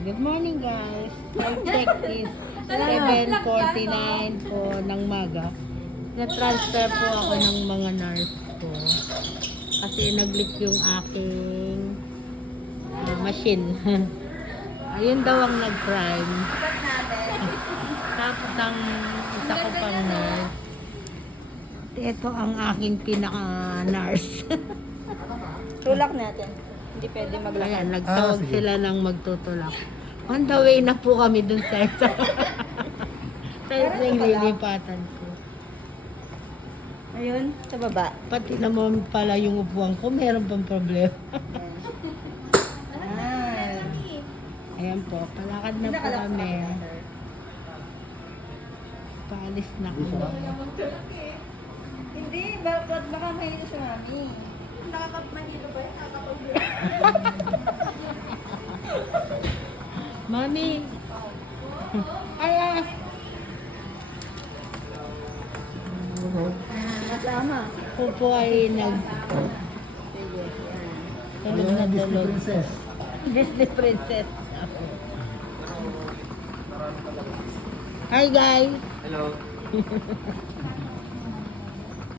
Good morning guys. My check is 7:49 po ng maga. Na-transfer po ako ng mga nurse ko. Kasi nag-leak yung aking machine. Ayun daw ang nag-prime. Tapos ang isa ko pang nurse. Ito ang aking pinaka-nurse. Tulak natin. Hindi pwede maglakad. Ayan, nagtawag sila ng magtutulak. On the way na po kami dun sa sa isang lilipatan ko. Ayun, sa baba. Pati naman pala yung upuan ko, meron pang problema. Ah. Ayan po, palakad na po kami. Paalis na ko. Hindi, baka mahilig si mami. Mami! Ay! Masama. Ako po ay Sige, yan. tulog na Disney tulog. Princess. Disney Princess. Hi guys! Hello.